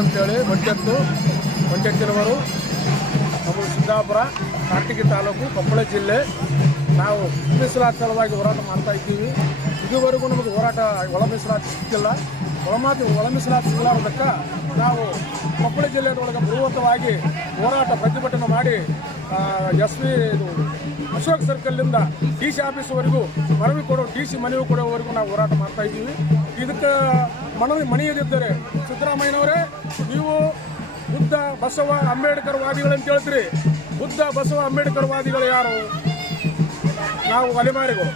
ಅಂತೇಳಿ ಒಂಟೆತ್ತು ಒಂಟೆತ್ತಿನವರು ನಮ್ಮ ಸಿದ್ದಾಪುರ ಕಾರ್ತಿಕ ತಾಲೂಕು, ಕೊಪ್ಪಳ ಜಿಲ್ಲೆ. ನಾವು ಮೀಸಲಾತಿ ಸಲುವಾಗಿ ಹೋರಾಟ ಮಾಡ್ತಾ ಇದ್ದೀವಿ. ಇದುವರೆಗೂ ನಮಗೆ ಹೋರಾಟ, ಒಳ ಮೀಸಲಾತಿ ಸಿಕ್ಕಿಲ್ಲ. ಒಳಮಾತಿ ಒಳ ಮೀಸಲಾತಿ ಸಿಗಲಾರ್ದಕ್ಕೆ ನಾವು ಕೊಪ್ಪಳ ಜಿಲ್ಲೆಯೊಳಗೆ ಬೃಹತ್ತವಾಗಿ ಹೋರಾಟ ಪ್ರತಿಭಟನೆ ಮಾಡಿ ಎಸ್ ವಿ ಅಶೋಕ್ ಸರ್ಕಲ್ನಿಂದ ಡಿ ಸಿ ಆಫೀಸ್ವರೆಗೂ ಮನವಿ ಕೊಡೋ, ಡಿ ಸಿ ಮನವಿ ಕೊಡೋವರೆಗೂ ನಾವು ಹೋರಾಟ ಮಾಡ್ತಾ ಇದ್ದೀವಿ. ಇದಕ್ಕೆ ಮನವಿ ಮಣಿಯದಿದ್ದರೆ ಸಿದ್ದರಾಮಯ್ಯನವರೇ, ನೀವು ಬುದ್ಧ, ಬಸವ, ಅಂಬೇಡ್ಕರ್ ವಾದಿಗಳಂತ ಹೇಳ್ತೀರಿ. ಬುದ್ಧ, ಬಸವ, ಅಂಬೇಡ್ಕರ್ ವಾದಿಗಳು ಯಾರು? ನಾವು ಅಲೆಮಾರಿಗಳು.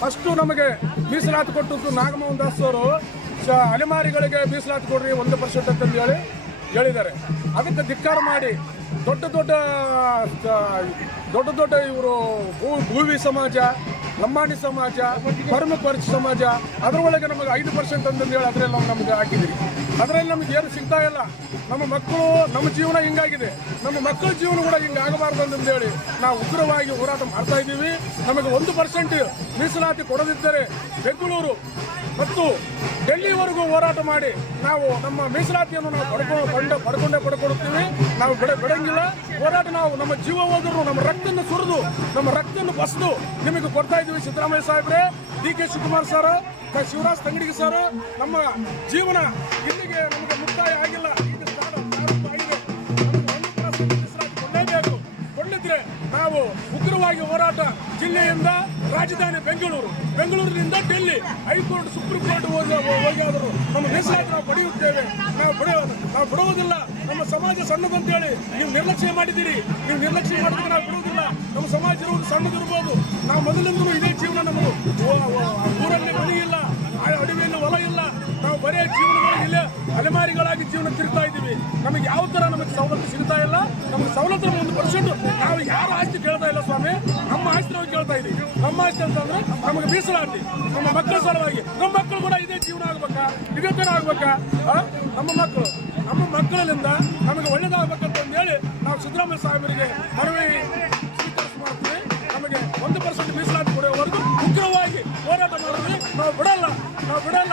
ಫಸ್ಟು ನಮಗೆ ಮೀಸಲಾತಿ ಕೊಟ್ಟದ್ದು ನಾಗಮೋಹನ್ ದಾಸ್ ಅವರು. ಅಲೆಮಾರಿಗಳಿಗೆ ಮೀಸಲಾತಿ ಕೊಡ್ರಿ, ಒಂದು ಪರ್ಸೆಂಟ್ ಅಂತಂದು ಹೇಳಿ ಹೇಳಿದ್ದಾರೆ. ಅದಕ್ಕೆ ಧಿಕ್ಕಾರ ಮಾಡಿ, ದೊಡ್ಡ ದೊಡ್ಡ ದೊಡ್ಡ ದೊಡ್ಡ ಇವರು ಭೂ ಭೂವಿ ಸಮಾಜ ಲಂಬಾಣಿ ಸಮಾಜ, ಪರ್ಮ ಸಮಾಜ ಅದರೊಳಗೆ ನಮಗೆ ಐದು ಪರ್ಸೆಂಟ್ ಅಂತಂದು ಹೇಳಿ ಅದರಲ್ಲಿ ನಾವು ನಮಗೆ ಹಾಕಿದ್ದೀರಿ ಅದರಲ್ಲಿ ನಮಗೆ ಏನು ಸಿಗ್ತಾ ಇಲ್ಲ. ನಮ್ಮ ಮಕ್ಕಳು, ನಮ್ಮ ಜೀವನ ಹಿಂಗಾಗಿದೆ. ನಮ್ಮ ಮಕ್ಕಳ ಜೀವನ ಕೂಡ ಹಿಂಗೆ ಆಗಬಾರ್ದು ಅಂತಂದು ಹೇಳಿ ನಾವು ಉಗ್ರವಾಗಿ ಹೋರಾಟ ಮಾಡ್ತಾ ಇದ್ದೀವಿ. ನಮಗೆ ಒಂದು ಪರ್ಸೆಂಟ್ ಮೀಸಲಾತಿ ಕೊಡದಿದ್ದರೆ ಬೆಂಗಳೂರು ಮತ್ತು ಡೆಲ್ಲಿವರೆಗೂ ಹೋರಾಟ ಮಾಡಿ ನಾವು ನಮ್ಮ ಮೀಸಲಾತಿಯನ್ನು ನಾವು ಪಡ್ಕೊಂಡು ಕೊಂಡ ಪಡ್ಕೊಂಡೇ ಪಡ್ಕೊಡುತ್ತೀವಿ ನಾವು ಬಿಡ, ಬಿಡಂಗಿಲ್ಲ. ಹೋರಾಟ ನಾವು ನಮ್ಮ ಜೀವ ಹೋದ್ರು, ನಮ್ಮ ರಕ್ತನ ಸುರಿದು, ನಮ್ಮ ರಕ್ತನ ಬಸದು ನಿಮಗೆ ಕೊಡ್ತಾ ಇದ್ದೀವಿ ಸಿದ್ದರಾಮಯ್ಯ ಸಾಹೇಬ್ರೆ, D K Shivakumar sir Shivaraj Tangadagi sir. ನಮ್ಮ ಜೀವನ ಇಲ್ಲಿಗೆ ನಮಗೆ ಮುಕ್ತಾಯ ಆಗಿಲ್ಲ. ನಾವು ಉಗ್ರವಾಗಿ ಹೋರಾಟ ಜಿಲ್ಲೆಯಿಂದ ರಾಜಧಾನಿ ಬೆಂಗಳೂರು. ಬೆಂಗಳೂರಿನಿಂದ ಡೆಲ್ಲಿ. ಹೈಕೋರ್ಟ್, ಸುಪ್ರೀಂ ಕೋರ್ಟ್ ಹೋಗಿ ಹೋಗಿಯಾದರೂ ನಮ್ಮ ಮೀಸಲಾತಿ ನಾವು ಪಡೆಯುತ್ತೇವೆ. ನಮ್ಮ ಸಣ್ಣದು ಅಂತೇಳಿ ನೀವು ನಿರ್ಲಕ್ಷ್ಯ ಮಾಡಿದ್ದೀರಿ. ನೀವು ನಿರ್ಲಕ್ಷ್ಯ ಮಾಡಿದ್ರೆ ನಾವು ಬಿಡುವುದಿಲ್ಲ. ನಮ್ಮ ಸಮಾಜ ಇರುವುದು ಸಣ್ಣದಿರ್ಬೋದು. ನಾವು ಮೊದಲಿಂದಲೂ ಇದೇ ಜೀವನ ನಮ್ಮದು. ಊರಲ್ಲಿ ಮನೆ ಇಲ್ಲ ಅಡವಿಯಲ್ಲಿ ಹೊಲ ಇಲ್ಲ. ನಾವು ಬರೇ ಜೀವನಗಳಲ್ಲಿ ಅಲೆಮಾರಿಗಳಾಗಿ ಜೀವನ ತಿರ್ತಾ ಇದ್ದೀವಿ. ನಮಗೆ ಯಾವ ಥರ ನಮಗೆ ಸವಲತ್ತು ಸಿಗ್ತಾ ಇಲ್ಲ? ನಮಗೆ ಸವಲತ್ತು ಒಂದು ಪರ್ಸೆಂಟ್. ನಾವು ಯಾರ ಆಸ್ತಿ ಕೇಳ್ತಾ ಇಲ್ಲ ಸ್ವಾಮಿ? ನಮ್ಮ ಆಸ್ತಿ ನಾವು ಕೇಳ್ತಾ ಇದ್ದೀವಿ ನಮ್ಮ ಆಸ್ತಿ ಅಂತಂದ್ರೆ ನಮಗೆ ಮೀಸಲಾತಿ. ನಮ್ಮ ಮಕ್ಕಳ ಸಲುವಾಗಿ. ನಮ್ಮ ಮಕ್ಕಳು ಕೂಡ ಇದೇ ಜೀವನ ಆಗ್ಬೇಕಾ? ಇದೇ ಥರ ಆಗ್ಬೇಕಾ ನಮ್ಮ ಮಕ್ಕಳು. ನಮ್ಮ ಮಕ್ಕಳಿಂದ ನಮಗೆ ಒಳ್ಳೇದಾಗಬೇಕಂತ ಹೇಳಿ ನಾವು ಸಿದ್ದರಾಮಯ್ಯ ಸಾಹೇಬರಿಗೆ ಮನವಿ ಮಾಡ್ತೀವಿ ನಮಗೆ ಒಂದು ಪರ್ಸೆಂಟ್ ಮೀಸಲಾತಿ ಕೊಡುವವರೆಗೂ ಉಗ್ರವಾಗಿ ಹೋರಾಟ ಮಾಡಿದ್ವಿ ನಾವು ಬಿಡಲ್ಲ ನಾವು ಬಿಡಲ್ಲ.